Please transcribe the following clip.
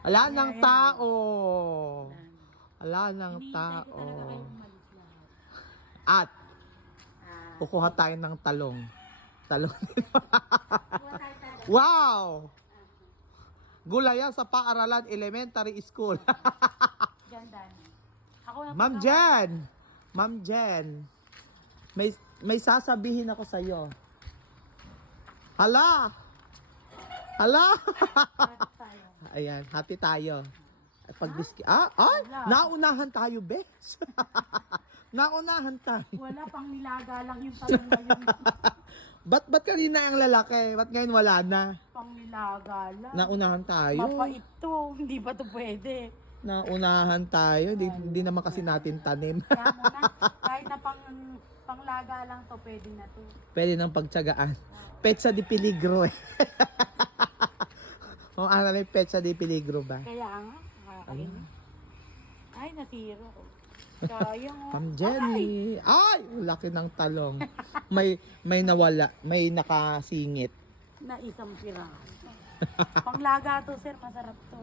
Wala ng tao. Wala ng Hinihintay ko tao. talaga kayong umalis lahat. At Ah, kukuha tayo ng talong. Talong. kuha tayo talaga. Wow! Gulayan sa Paaralan Elementary School. Ganda. Ako na Ma'am Jen! Ma'am Jen! May sasabihin ako sa'yo. Hala! Hala! tayo. Ayan, happy tayo. Pag ay! Naunahan tayo, bes. Naunahan tayo. Wala pang nilaga lang yung talong ngayon. Ba't kanina ang lalaki? Ba't ngayon wala na? Pang nilaga lang. Naunahan tayo. Mapait to. Hindi ba to pwede? Naunahan tayo. Hindi naman kasi natin tanim. Kaya mo na, kahit na panglaga lang to, pwede na to. Pwede nang pagtsagaan. Petsa di peligro eh. Kung ano lang yung petsa di peligro ba? Kaya nga, kakain. Ay, nasira ko. Sayang oh. Ma'am Jenny. Ay! Laki ng talong. May nawala. May nakasingit. Na isang piraso. Panglaga to, sir. Masarap to.